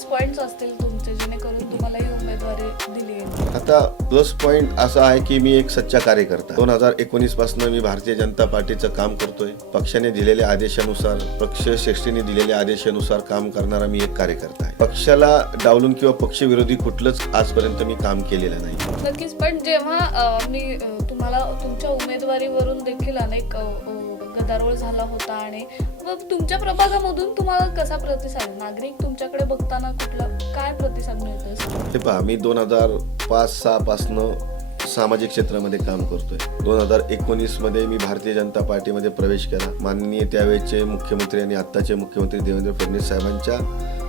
Plus points असतील तुमचे जेणेकरून तुम्हाला ही उमेदवारी दिली गेली? आता प्लस पॉइंट असा आहे की मी एक सच्चा कार्यकर्ता 2019 पासून मी भारतीय जनता पार्टीचं काम करतोय. पक्षाने दिलेल्या आदेशानुसार, पक्ष श्रेष्ठीने दिलेल्या आदेशानुसार काम करणारा मी एक कार्यकर्ता आहे. पक्षाला डावलून किंवा पक्षविरोधी कुठलंच आजपर्यंत मी काम केलेलं नाही. नक्कीच. पण जेव्हा मी तुम्हाला तुमच्या उमेदवारीवरून देखील अनेक गदारोळ झाला होता आणि तुमच्या प्रभागामधून तुम्हाला कसा प्रतिसाद, नागरिक तुमच्याकडे बघताना कुठला काय प्रतिसाद मिळतो? हे पहा, मी 2005-06 पासनं सामाजिक क्षेत्रामध्ये काम करतोय. 2019 मध्ये मी भारतीय जनता पार्टीमध्ये प्रवेश केला. माननीय त्यावेळेचे मुख्यमंत्री आणि आत्ताचे मुख्यमंत्री देवेंद्र फडणवीस साहेबांच्या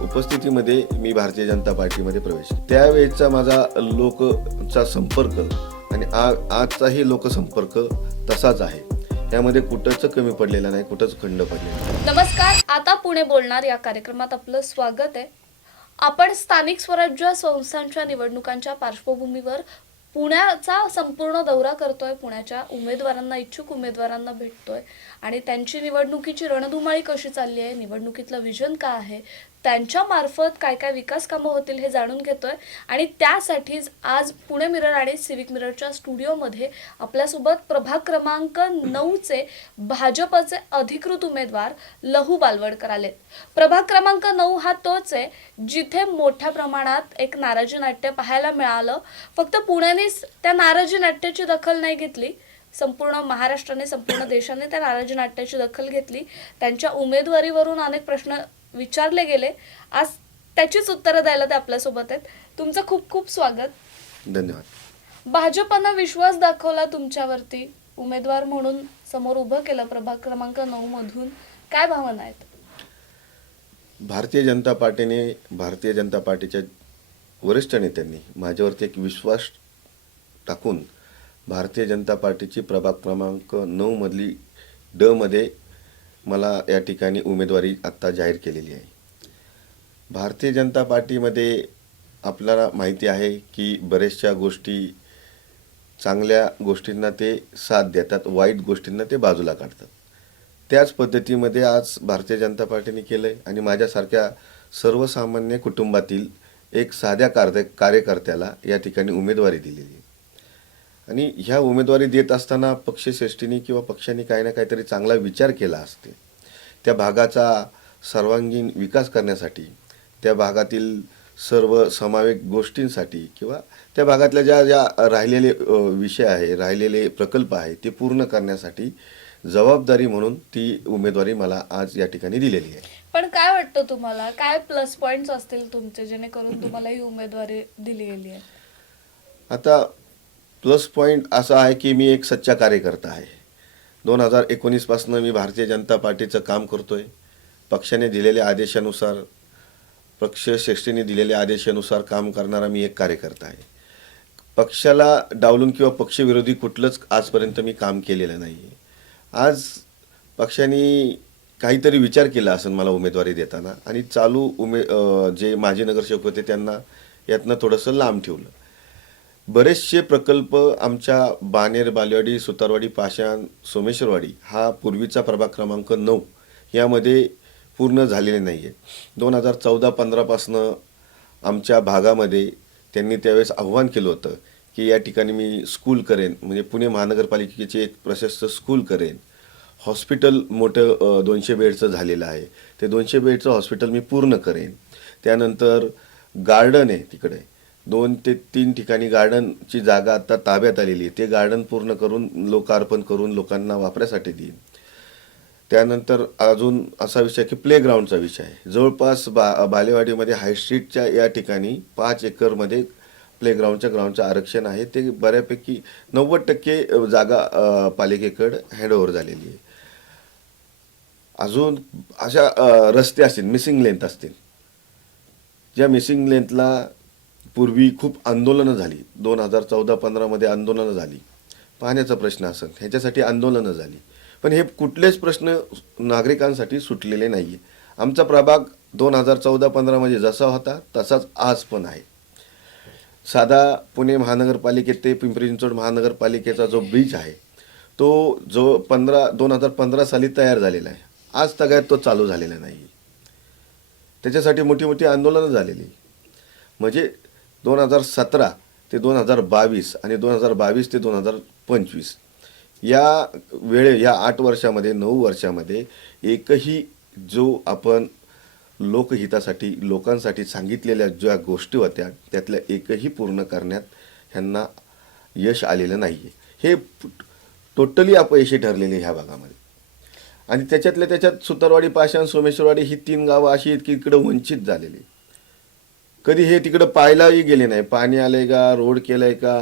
उपस्थितीमध्ये मी भारतीय जनता पार्टीमध्ये प्रवेश केला. त्यावेळेचा माझा लोकचा संपर्क आणि आजचाही लोकसंपर्क तसाच आहे. यामध्ये कुठंच कमी पडलेला नाही, कुठंच खंड पडलेला नाही. नमस्कार, आता पुणे बोलणार या कार्यक्रमात आपलं स्वागत आहे. आपण स्थानिक स्वराज्य संस्थांच्या निवडणुकांच्या पार्श्वभूमीवर पुण्याचा संपूर्ण दौरा करतोय. पुण्याच्या उमेदवारांना, इच्छुक उमेदवारांना भेटतोय आणि त्यांची निवडणुकीची रणधुमाळी कशी चालली आहे, निवडणुकीतलं विजन काय आहे, त्यांच्या मार्फत काय काय विकास कामं होतील हे जाणून घेतोय. आणि त्यासाठीच आज पुणे मिरर आणि सिविक मिररच्या स्टुडिओमध्ये आपल्यासोबत प्रभाग क्रमांक 9चे भाजपचे अधिकृत उमेदवार लहू बालवडकर आलेत. प्रभाग क्रमांक 9 हा तोच आहे जिथे मोठ्या प्रमाणात एक नाराजी नाट्य पाहायला मिळालं. फक्त पुण्यानेच त्या नाराजी नाट्याची दखल नाही घेतली, संपूर्ण महाराष्ट्राने, संपूर्ण देशाने त्या नाराजी नाट्याची दखल घेतली. त्यांच्या उमेदवारीवरून अनेक प्रश्न विचारले गेले. आज त्याचीच उत्तरं द्यायला ते आपल्यासोबत आहेत. तुमचं खूप खूप स्वागत. धन्यवाद. भाजपनं विश्वास दाखवला तुमच्यावरती, उमेदवार म्हणून समोर उभं केलं प्रभाग क्रमांक 9 मधून. काय भावना आहेत? भारतीय जनता पार्टीने, भारतीय जनता पार्टीच्या वरिष्ठ नेत्यांनी माझ्यावरती एक विश्वास टाकून भारतीय जनता पार्टीची प्रभाग क्रमांक 9 मधली ड मध्ये मला या ठिकाणी उमेदवारी आत्ता जाहीर केलेली आहे. भारतीय जनता पार्टीमध्ये आपल्याला माहिती आहे की बऱ्याचशा गोष्टी, चांगल्या गोष्टींना ते साथ देतात, वाईट गोष्टींना ते बाजूला काढतात. त्याच पद्धतीमध्ये आज भारतीय जनता पार्टीने केलं आहे आणि माझ्यासारख्या सर्वसामान्य कुटुंबातील एक साध्या कार्यकर्त्याला या ठिकाणी उमेदवारी दिलेली आहे. आणि ह्या उमेदवारी देत असताना पक्षश्रेष्ठींनी किंवा पक्षाने काही ना काहीतरी चांगला विचार केला असते. त्या भागाचा सर्वांगीण विकास करण्यासाठी, त्या भागातील सर्व समावेश गोष्टींसाठी किंवा त्या भागातल्या ज्या ज्या राहिलेले विषय आहे, राहिलेले प्रकल्प आहे ते पूर्ण करण्यासाठी जबाबदारी म्हणून ती उमेदवारी मला आज या ठिकाणी दिलेली आहे. पण काय वाटतं तुम्हाला, काय प्लस पॉइंट्स असतील तुमचे जेणेकरून तुम्हाला ही उमेदवारी दिली गेली आहे? आता प्लस पॉइंट असा आहे की मी एक सच्चा कार्यकर्ता आहे. 2019 पासून मी भारतीय जनता पार्टीचं काम करतोय. पक्षाने दिलेल्या आदेशानुसार, पक्ष श्रेष्ठीने दिलेल्या आदेशानुसार काम करणारा मी एक कार्यकर्ता आहे. पक्षाला डावलून किंवा पक्षविरोधी कुठलंच आजपर्यंत मी काम केलेलं नाही. आज पक्षाने काहीतरी विचार केला असेल मला उमेदवारी देताना आणि चालू जे माजी नगरसेवक होते त्यांना यातनं थोडंसं लांब ठेवलं. बरेचसे प्रकल्प आमच्या बानेर, बालेवाडी, सुतारवाडी, पाषाण, सोमेश्वरवाडी हा पूर्वीचा प्रभाग क्रमांक 9 यामध्ये पूर्ण झालेले नाही आहे. 2014-15 पासनं आमच्या भागामध्ये त्यांनी त्यावेळेस आव्हान केलं होतं की या ठिकाणी मी स्कूल करेन, म्हणजे पुणे महानगरपालिकेचे एक प्रशस्त स्कूल करेन. हॉस्पिटल मोठं 200 बेडचं झालेलं आहे, ते 200 बेडचं हॉस्पिटल मी पूर्ण करेन. त्यानंतर गार्डन आहे तिकडे, 2 ते 3 ठिकाणी गार्डनची जागा आता ताब्यात आलेली आहे, ते गार्डन पूर्ण करून लोकार्पण करून लोकांना वापरासाठी देईन. त्यानंतर अजून असा विषय की प्लेग्राऊंडचा विषय आहे. जवळपास बालेवाडीमध्ये हायस्ट्रीटच्या या ठिकाणी 5 एकरमध्ये ग्राउंडचं आरक्षण आहे. ते बऱ्यापैकी 90% जागा पालिकेकडे हँडओव्हर झालेली आहे. अजून अशा रस्ते असतील, मिसिंग लेंथ असतील, ज्या मिसिंग लेंथला पूर्वी खूप आंदोलनं झाली, 2014-15 मध्ये आंदोलनं झाली, पाण्याचा प्रश्न असेल, ह्याच्यासाठी आंदोलनं झाली, पण हे कुठलेच प्रश्न नागरिकांसाठी सुटलेले नाही आहे. आमचा प्रभाग 2014-15 मध्ये जसा होता तसाच आज पण आहे. साधा पुणे महानगरपालिकेत ते पिंपरी चिंचवड महानगरपालिकेचा जो ब्रिज आहे तो जो 2015 साली तयार झालेला आहे, आज तगायत तो चालू झालेला नाही. त्याच्यासाठी मोठी मोठी आंदोलनं झालेली. म्हणजे 2017 ते 2022 आणि 2022 ते 2025 या या 8 वर्षामध्ये 9 वर्षामध्ये एकही जो आपण लोकहितासाठी लोकांसाठी सांगितलेल्या ज्या गोष्टी होत्या त्यातल्या एकही पूर्ण करण्यात ह्यांना यश आलेलं नाही आहे. हे टोटली अपयशी ठरलेले ह्या भागामध्ये. आणि त्याच्यातल्या त्याच्यात सुतारवाडी, पाषाण, सोमेश्वरवाडी ही 3 गावं अशी आहेत की इकडं वंचित झालेली. कधी हे तिकडं पाहायलाही गेले नाही. पाणी आलंय का, रोड केलंय का,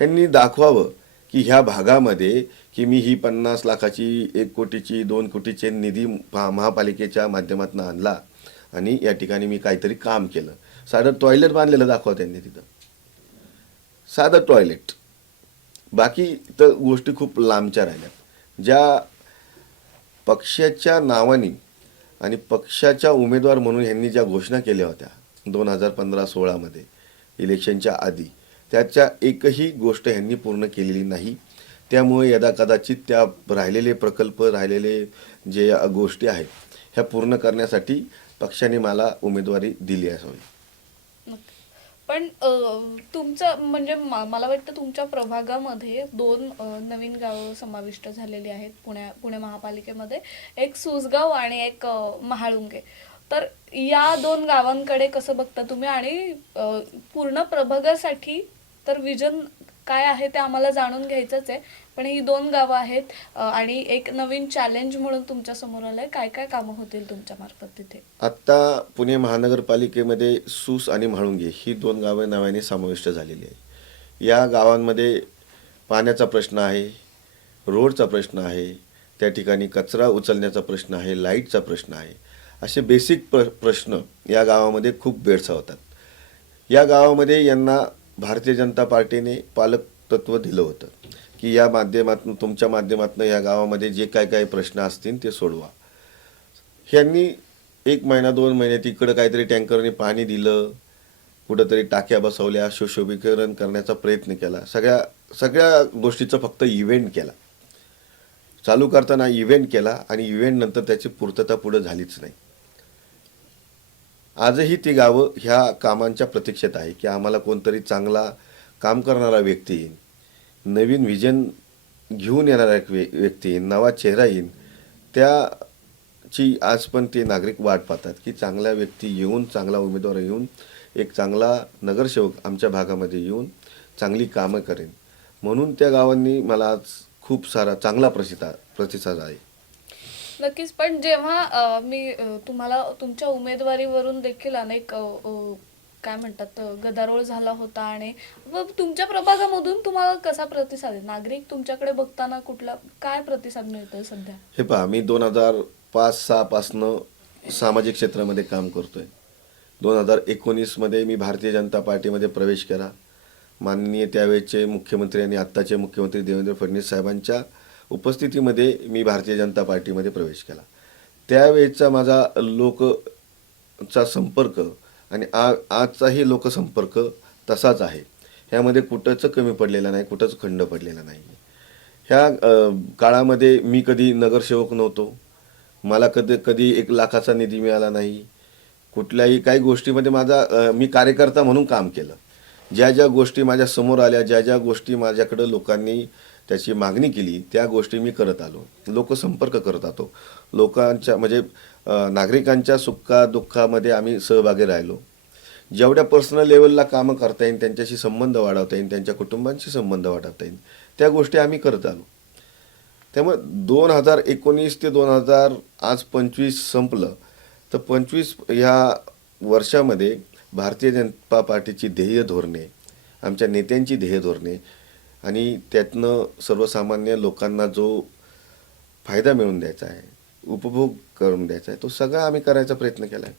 ह्यांनी दाखवावं की ह्या भागामध्ये की मी ही 50 लाखाची, 1 कोटीची, 2 कोटीचे निधी महापालिकेच्या माध्यमातून आणला आणि या ठिकाणी मी काहीतरी काम केलं. साधं टॉयलेट बांधलेलं दाखवा त्यांनी तिथं, साधं टॉयलेट. बाकी तर गोष्टी खूप लांबच्या राहिल्या. ज्या पक्षाच्या नावाने आणि पक्षाच्या उमेदवार म्हणून ह्यांनी ज्या घोषणा केल्या होत्या 2015-16 इलेक्शनच्या आधी, त्याच्या एकही गोष्ट ह्यांनी पूर्ण केलेली नाही. त्यामुळे यदा कदाचित त्या राहिलेले प्रकल्प, राहिलेले जे गोष्टी आहेत ह्या पूर्ण करण्यासाठी पक्षाने मला उमेदवारी दिली असावी. पण तुमचं म्हणजे मला वाटतं तुमच्या प्रभागामध्ये 2 नवीन गावं समाविष्ट झालेली आहेत पुणे महापालिकेमध्ये, एक सुसगाव आणि एक महाळुंगे. तर या 2 गावांकडे कसं बघता तुम्ही? आणि पूर्ण प्रभागासाठी तर विजन काय आहे ते आम्हाला जाणून घ्यायचंच आहे. पण ही 2 गावं आहेत आणि एक नवीन चॅलेंज म्हणून तुमच्या समोर आलंय. काय काय कामं होतील तुमच्या मार्फत तिथे? आत्ता पुणे महानगरपालिकेमध्ये सूस आणि म्हाळुंगे ही 2 गावं नव्याने समाविष्ट झालेली आहे. या गावांमध्ये पाण्याचा प्रश्न आहे, रोडचा प्रश्न आहे, त्या ठिकाणी कचरा उचलण्याचा प्रश्न आहे, लाईटचा प्रश्न आहे. असे बेसिक प्रश्न या गावामध्ये खूप भेडसावतात. या गावामध्ये यांना भारतीय जनता पार्टीने पालक तत्व दिलं होतं की या माध्यमातून, तुमच्या माध्यमातून या गावामध्ये जे काय काय प्रश्न असतील ते सोडवा. ह्यांनी 1 महिना 2 महिने तिकडं काहीतरी टँकरने पाणी दिलं, कुठंतरी टाक्या बसवल्या, सुशोभीकरण करण्याचा प्रयत्न केला. सगळ्या गोष्टीचा फक्त इव्हेंट केला. चालू करताना इव्हेंट केला आणि इव्हेंट नंतर त्याची पूर्तता पुढे झालीच नाही. आजही ती गावं ह्या कामांच्या प्रतीक्षेत आहे की आम्हाला कोणतरी चांगला काम करणारा व्यक्ती येईल, नवीन व्हिजन घेऊन येणारा एक व्यक्ती येईल, नवा चेहरा येईल. त्याची आज पण ते नागरिक वाट पाहतात की चांगला व्यक्ती येऊन, चांगला उमेदवार येऊन, एक चांगला नगरसेवक आमच्या भागामध्ये येऊन चांगली कामं करेन. म्हणून त्या गावांनी मला आज खूप सारा चांगला प्रतिसाद आहे. नक्कीच. पण जेव्हा मी तुम्हाला तुमच्या उमेदवारीवरून देखील अनेक काय म्हणतात गदारोळ झाला होता आणि तुमच्या प्रभागामधून तुम्हाला कसा प्रतिसाद आहे? नागरिक तुमच्याकडे बघताना काय प्रतिसाद मिळतोय सध्या? हे पहा, मी 2005-06 पासनं सामाजिक क्षेत्रामध्ये काम करतोय. 2019 मी भारतीय जनता पार्टीमध्ये प्रवेश केला. माननीय त्यावेळेचे मुख्यमंत्री आणि आत्ताचे मुख्यमंत्री देवेंद्र फडणवीस साहेबांच्या उपस्थितीमध्ये मी भारतीय जनता पार्टीमध्ये प्रवेश केला. त्यावेळेचा माझा लोकचा संपर्क आणि आजचाही लोकसंपर्क तसाच आहे. ह्यामध्ये कुठंच कमी पडलेला नाही, कुठंच खंड पडलेला नाही. ह्या काळामध्ये मी कधी नगरसेवक नव्हतो. मला कधी 1 लाखाचा निधी मिळाला नाही. कुठल्याही काही गोष्टीमध्ये मी कार्यकर्ता म्हणून काम केलं. ज्या ज्या गोष्टी माझ्या समोर आल्या, ज्या ज्या गोष्टी माझ्याकडं लोकांनी त्याची मागणी केली, त्या गोष्टी मी करत आलो. लोकसंपर्क करत आलो. लोकांच्या म्हणजे नागरिकांच्या सुखादुःखामध्ये आम्ही सहभागी राहिलो. जेवढ्या पर्सनल लेवलला कामं करता येईल, त्यांच्याशी संबंध वाढवता येईल, त्यांच्या कुटुंबांशी संबंध वाढवता येईल, त्या गोष्टी आम्ही करत आलो. त्यामुळे 2019 ते 2025 संपलं तर 25 ह्या वर्षामध्ये भारतीय जनता पार्टीची ध्येय धोरणे, आमच्या नेत्यांची ध्येय धोरणे आणि त्यातनं सर्वसामान्य लोकांना जो फायदा मिळवून द्यायचा आहे, उपभोग करून द्यायचा आहे, तो सगळा आम्ही करायचा प्रयत्न केला आहे.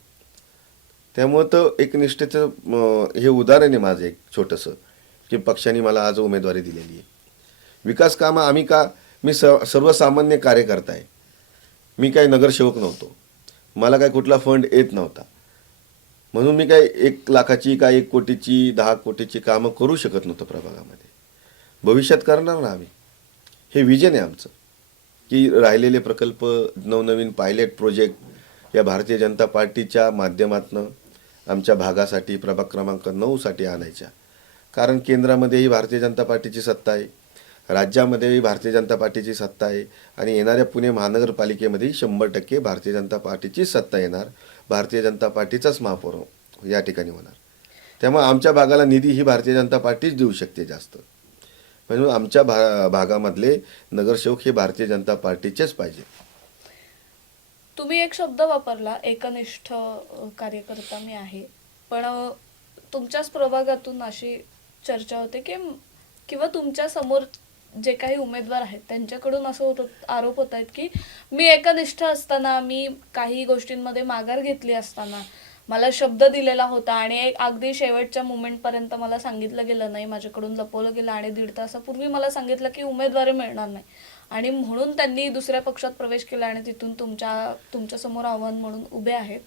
त्यामुळं तर एकनिष्ठेचं हे उदाहरण आहे माझं एक छोटंसं की पक्षाने मला आज उमेदवारी दिलेली आहे. विकास कामं मी सर्वसामान्य कार्यकर्ता आहे. मी काही नगरसेवक नव्हतो. मला काय कुठला फंड येत नव्हता. म्हणून मी काय 1 लाखाची, काय 1 कोटीची, 10 कोटीची कामं करू शकत नव्हतं प्रभागामध्ये. भविष्यात करणार ना आम्ही. हे विजन आहे आमचं की राहिलेले प्रकल्प, नवनवीन पायलट प्रोजेक्ट या भारतीय जनता पार्टीच्या माध्यमातून आमच्या भागासाठी प्रभाग क्रमांक 9साठी आणायच्या. कारण केंद्रामध्येही भारतीय जनता पार्टीची सत्ता आहे, राज्यामध्येही भारतीय जनता पार्टीची सत्ता आहे आणि येणाऱ्या पुणे महानगरपालिकेमध्येही 100% भारतीय जनता पार्टीची सत्ता येणार. भारतीय जनता पार्टीचाच महापौर या ठिकाणी होणार. त्यामुळे आमच्या भागाला निधी ही भारतीय जनता पार्टीच देऊ शकते जास्त. म्हणून आमच्या भागामधले नगरसेवक हे भारतीय जनता पार्टीचेच पाहिजे. तुम्ही एक शब्द वापरला, एकनिष्ठ कार्यकर्ता मी आहे, पण तुमच्याच प्रभागातून अशी चर्चा होते की किंवा तुमच्या समोर जे काही उमेदवार आहेत त्यांच्याकडून असं आरोप होत आहेत की मी एकनिष्ठ असताना, मी काही गोष्टींमध्ये माघार घेतली असताना, मला शब्द दिलेला होता आणि अगदी शेवटच्या मोमेंटपर्यंत मला सांगितलं गेलं नाही, माझ्याकडून लपवलं गेलं आणि 1.5 तासापूर्वी मला सांगितलं की उमेदवारी मिळणार नाही आणि म्हणून त्यांनी दुसऱ्या पक्षात प्रवेश केला आणि तिथून तुमच्यासमोर आव्हान म्हणून उभे आहेत.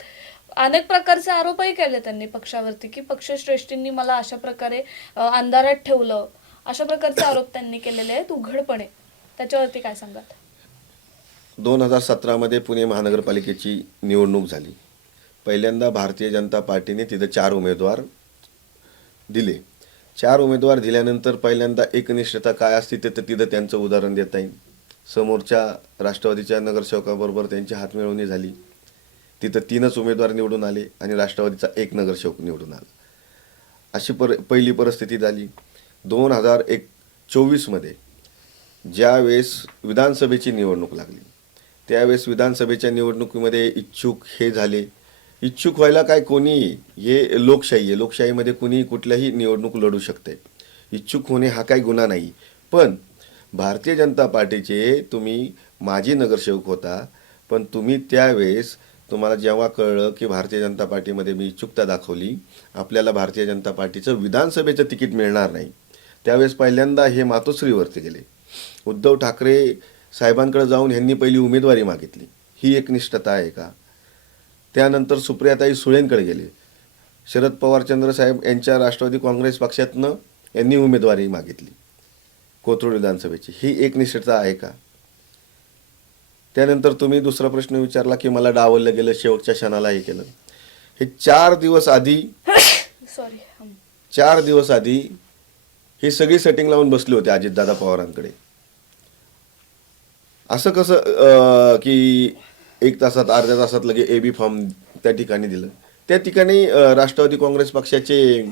अनेक प्रकारचे आरोपही केले त्यांनी पक्षावरती की पक्षश्रेष्ठींनी मला अशा प्रकारे अंधारात ठेवलं, अशा प्रकारचे आरोप त्यांनी केलेले आहेत उघडपणे. त्याच्यावरती काय सांगाल? 2017 मध्ये पुणे महानगरपालिकेची निवडणूक झाली. पहिल्यांदा भारतीय जनता पार्टीने तिथं 4 उमेदवार दिले. 4 उमेदवार दिल्यानंतर पहिल्यांदा एकनिष्ठता काय असते ते तर तिथं त्यांचं उदाहरण देता येईल. समोरच्या राष्ट्रवादीच्या नगरसेवकाबरोबर त्यांची हातमिळवणी झाली. तिथं 3च उमेदवार निवडून आले आणि राष्ट्रवादीचा 1 नगरसेवक निवडून आला. अशी पहिली परिस्थिती झाली. 2024 मध्ये ज्यावेळेस विधानसभेची निवडणूक लागली त्यावेळेस विधानसभेच्या निवडणुकीमध्ये इच्छुक हे झाले. इच्छुक व्हायला काय कोणीही, हे लोकशाही आहे, लोकशाहीमध्ये कुणीही कुठल्याही निवडणूक लढू शकते. इच्छुक होणे हा काही गुन्हा नाही. पण भारतीय जनता पार्टीचे तुम्ही माजी नगरसेवक होता, पण तुम्ही त्यावेळेस तुम्हाला जेव्हा कळलं की भारतीय जनता पार्टीमध्ये मी इच्छुकता दाखवली, आपल्याला भारतीय जनता पार्टीचं विधानसभेचं तिकीट मिळणार नाही, त्यावेळेस पहिल्यांदा हे मातोश्रीवरती गेले. उद्धव ठाकरे साहेबांकडे जाऊन ह्यांनी पहिली उमेदवारी मागितली. ही एकनिष्ठता आहे का? त्यानंतर सुप्रियाताई सुळेंकडे गेले. शरद पवार चंद्रसाहेब यांच्या राष्ट्रवादी काँग्रेस पक्षातनं यांनी उमेदवारी मागितली कोथरूड विधानसभेची. ही एकनिष्ठता आहे का? त्यानंतर तुम्ही दुसरा प्रश्न विचारला की मला डावललं गेलं, शेवटच्या क्षणाला हे केलं. हे 4 दिवस आधी 4 दिवस आधी हे सगळी सेटिंग लावून बसले होते अजितदादा पवारांकडे. असं कसं की 1 तासात अर्ध्या तासात लगे AB फॉर्म त्या ठिकाणी दिलं. त्या ठिकाणी राष्ट्रवादी काँग्रेस पक्षाचे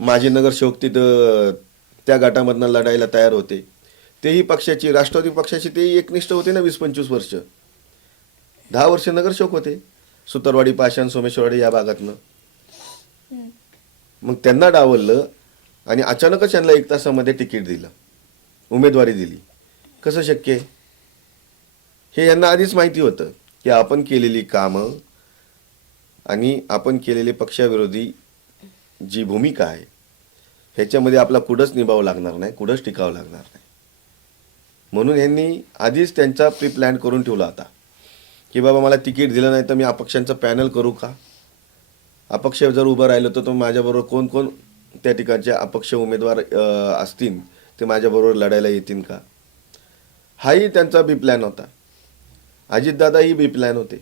माजी नगरसेवक तिथं त्या गटामधनं लढायला तयार होते. तेही पक्षाची, राष्ट्रवादी पक्षाची तेही एकनिष्ठ होते ना. 20-25 वर्ष, 10 वर्ष नगरसेवक होते सुतारवाडी, पाषाण, सोमेश्वरवाडी या भागातनं. मग त्यांना डावललं आणि अचानकच त्यांना 1 तासामध्ये तिकीट दिलं, उमेदवारी दिली. कसं शक्य आहे? हे यांना आधीच माहिती होतं की आपण केलेली कामं आणि आपण केलेले पक्षाविरोधी जी भूमिका आहे ह्याच्यामध्ये आपला कुठंच निभाव लागणार नाही, कुठंच टिकावं लागणार नाही. म्हणून यांनी आधीच त्यांचा प्री प्लॅन करून ठेवला होता की बाबा मला तिकीट दिलं नाही तर मी अपक्षांचं पॅनल करू का? अपक्ष जर उभं राहिलं तर माझ्याबरोबर कोण कोण त्या ठिकाणचे अपक्ष उमेदवार असतील ते माझ्याबरोबर लढायला येतील का? हाही त्यांचा बी प्लॅन होता. अजितदादाही बी प्लॅन होते.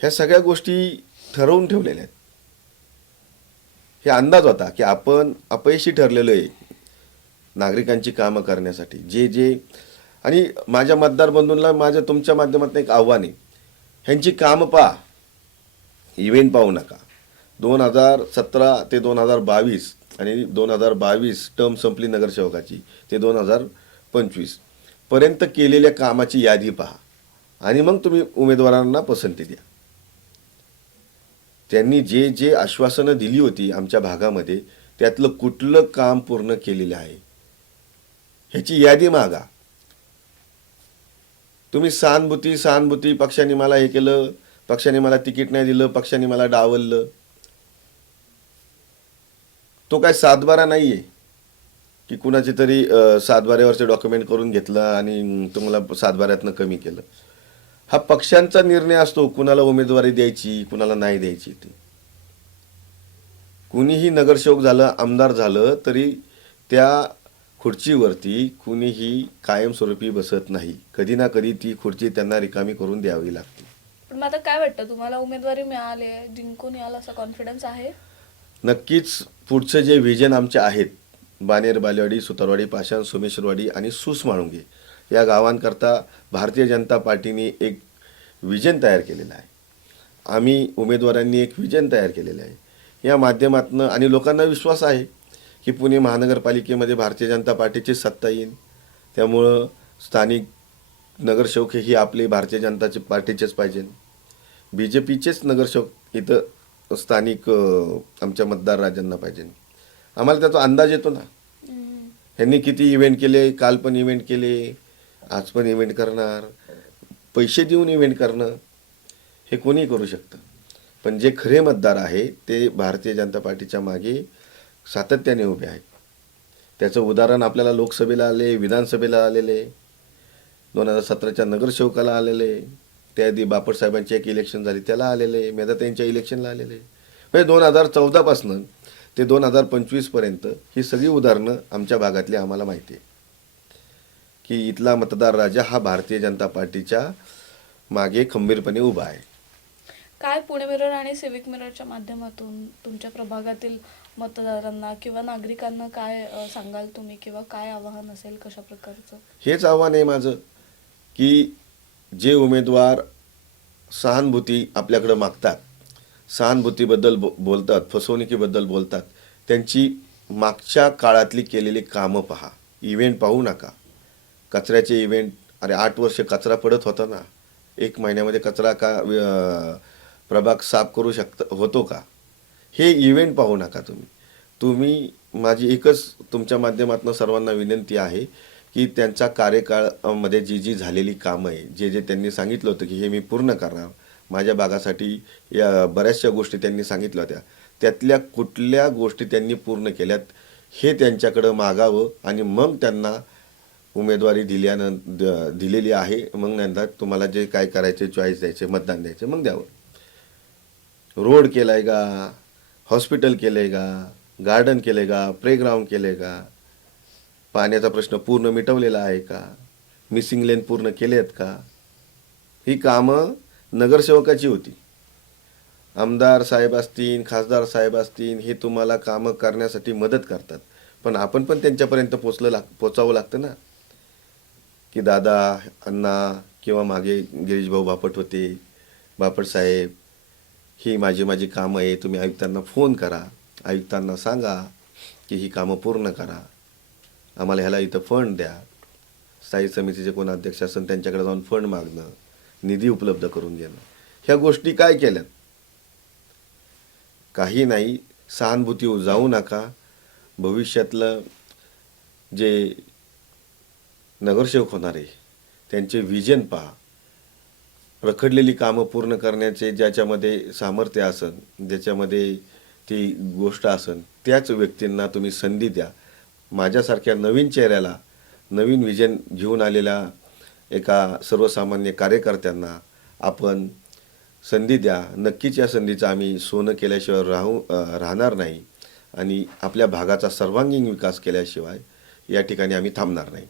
ह्या सगळ्या गोष्टी ठरवून ठेवलेल्या आहेत. हे अंदाज होता की आपण अपयशी ठरलेलो आहे नागरिकांची कामं करण्यासाठी. जे आणि माझ्या मतदार बंधूंना माझं तुमच्या माध्यमातून एक आव्हान आहे, ह्यांची कामं पहा, इव्हेंट पाहू नका. 2017 ते 2022 आणि 2022 टर्म संपली नगरसेवकाची ते 2025 पर्यंत केलेल्या कामाची यादी पहा आणि मग तुम्ही उमेदवारांना पसंती द्या. त्यांनी जे आश्वासनं दिली होती आमच्या भागामध्ये त्यातलं कुठलं काम पूर्ण केलेलं आहे ह्याची यादी मागा. तुम्ही सहानुभूती पक्षाने मला हे केलं, पक्षाने मला तिकीट नाही दिलं, पक्षाने मला डावललं. तो काय 7/12 नाहीये की कुणाचे तरी 7/12वरचे डॉक्युमेंट करून घेतलं आणि तुम्हाला 7/12तनं कमी केलं. हा पक्षांचा निर्णय असतो कुणाला उमेदवारी द्यायची, कुणाला नाही द्यायची. ती कुणीही नगरसेवक झालं, आमदार झालं तरी त्या खुर्चीवरती कुणीही कायमस्वरूपी बसत नाही. कधी ना कधी ती खुर्ची त्यांना रिकामी करून द्यावी लागते. पण मग आता काय वाटतं, तुम्हाला उमेदवारी मिळाली आहे, जिंकून याल असा कॉन्फिडन्स आहे? नक्कीच पुढचं जे व्हिजन आमचे आहेत, बानेर, बालेवाडी, सुतारवाडी, पाषाण, सोमेश्वरवाडी आणि सूसमाळुंगे या गावांकरता भारतीय जनता पार्टीने एक व्हिजन तयार केलेलं आहे. आम्ही उमेदवारांनी एक व्हिजन तयार केलेलं आहे. या माध्यमातून आणि लोकांना विश्वास आहे की पुणे महानगरपालिकेमध्ये भारतीय जनता पार्टीची सत्ता येईल. त्यामुळं स्थानिक नगरसेवक ही आपली भारतीय जनता पार्टीचेच पाहिजे. बी जे पीचेच नगरसेवक इथं स्थानिक आमच्या मतदार राजांना पाहिजे. आम्हाला त्याचा अंदाज येतो ना. ह्यांनी किती इव्हेंट केले, काल पण इव्हेंट केले, आज पण इव्हेंट करणार. पैसे देऊन इव्हेंट करणं हे कोणी करू शकतं. पण जे खरे मतदार आहे ते भारतीय जनता पार्टीच्या मागे सातत्याने उभे आहेत. त्याचं उदाहरण आपल्याला लोकसभेला आले, विधानसभेला आलेले, 2017च्या नगरसेवकाला आलेले, त्याआधी बापट साहेबांची एक इलेक्शन झाली त्याला आलेले, मेधाताईंच्या इलेक्शनला आलेले. म्हणजे 2014पासून ते 2025पर्यंत ही सगळी उदाहरणं आमच्या भागातली आम्हाला माहिती आहे की इथला मतदार राजा हा भारतीय जनता पार्टीच्या मागे खंबीरपणे उभा आहे. काय पुणे मिरर आणि सिविक मिररच्या माध्यमातून तुमच्या प्रभागातील मतदारांना किंवा नागरिकांना काय सांगाल तुम्ही, किंवा काय आव्हान असेल, कशा प्रकारचं? हेच आव्हान आहे माझं की जे उमेदवार सहानुभूती आपल्याकडं मागतात, सहानुभूतीबद्दल बोलतात, फसवणुकीबद्दल बोलतात, त्यांची मागच्या काळातली केलेली कामं पहा. इव्हेंट पाहू नका. कचऱ्याचे इव्हेंट, अरे 8 वर्ष कचरा पडत होता ना, 1 महिन्यामध्ये कचरा का प्रभाग साफ करू होतो का? हे इव्हेंट पाहू नका तुम्ही. माझी एकच तुमच्या माध्यमातून सर्वांना विनंती आहे की त्यांचा कार्यकाळामध्ये जी झालेली कामं आहे, जे त्यांनी सांगितलं होतं की हे मी पूर्ण करणार, माझ्या भागासाठी या बऱ्याचशा गोष्टी त्यांनी सांगितल्या होत्या, त्यातल्या कुठल्या गोष्टी त्यांनी पूर्ण केल्यात हे त्यांच्याकडं मागावं आणि मग त्यांना उमेदवारी दिलेली आहे, मग नंतर तुम्हाला जे काय करायचे, चॉईस द्यायचे, मतदान द्यायचे, मग द्यावं. रोड केलाय का, हॉस्पिटल केलंय का, गार्डन केलंय का, प्लेग्राऊंड केलंय का, पाण्याचा प्रश्न पूर्ण मिटवलेला आहे का, मिसिंग लेन पूर्ण केलेत का? ही कामं नगरसेवकाची होती. आमदार साहेब असतील, खासदार साहेब असतील, हे तुम्हाला कामं करण्यासाठी मदत करतात, पण आपण पण त्यांच्यापर्यंत पोचावं लागतं ना. की दादा, अण्णा किंवा मागे गिरीशभाऊ बापट होते, बापट साहेब, ही माझी कामं आहे, तुम्ही आयुक्तांना फोन करा, आयुक्तांना सांगा की ही कामं पूर्ण करा, आम्हाला ह्याला इथं फंड द्या. स्थायी समितीचे कोण अध्यक्ष असेल त्यांच्याकडे जाऊन फंड मागणं, निधी उपलब्ध करून घेणं, ह्या गोष्टी काय केल्यात? काही नाही. सहानुभूती जाऊ नका. भविष्यातलं जे नगरसेवक होणार आहे त्यांचे व्हिजन पहा. रखडलेली कामं पूर्ण करण्याचे ज्याच्यामध्ये सामर्थ्य असेल, ज्याच्यामध्ये ती गोष्ट असेल, त्याच व्यक्तींना तुम्ही संधी द्या. माझ्यासारख्या नवीन चेहऱ्याला, नवीन व्हिजन घेऊन आलेल्या एका सर्वसामान्य कार्यकर्त्यांना आपण संधी द्या. नक्कीच या संधीचं आम्ही सोनं केल्याशिवाय राहणार नाही आणि आपल्या भागाचा सर्वांगीण विकास केल्याशिवाय या ठिकाणी आम्ही थांबणार नाही.